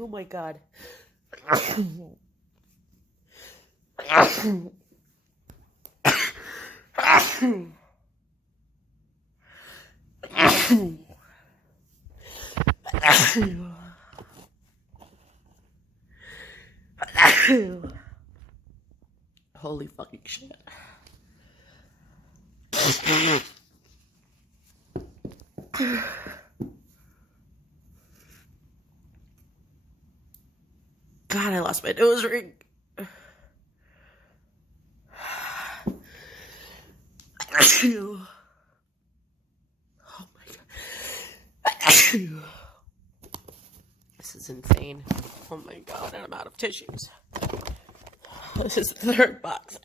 Oh my God. Holy fucking shit. God, I lost my nose ring. Oh my God. This is insane. Oh my God, and I'm out of tissues. This is the third box.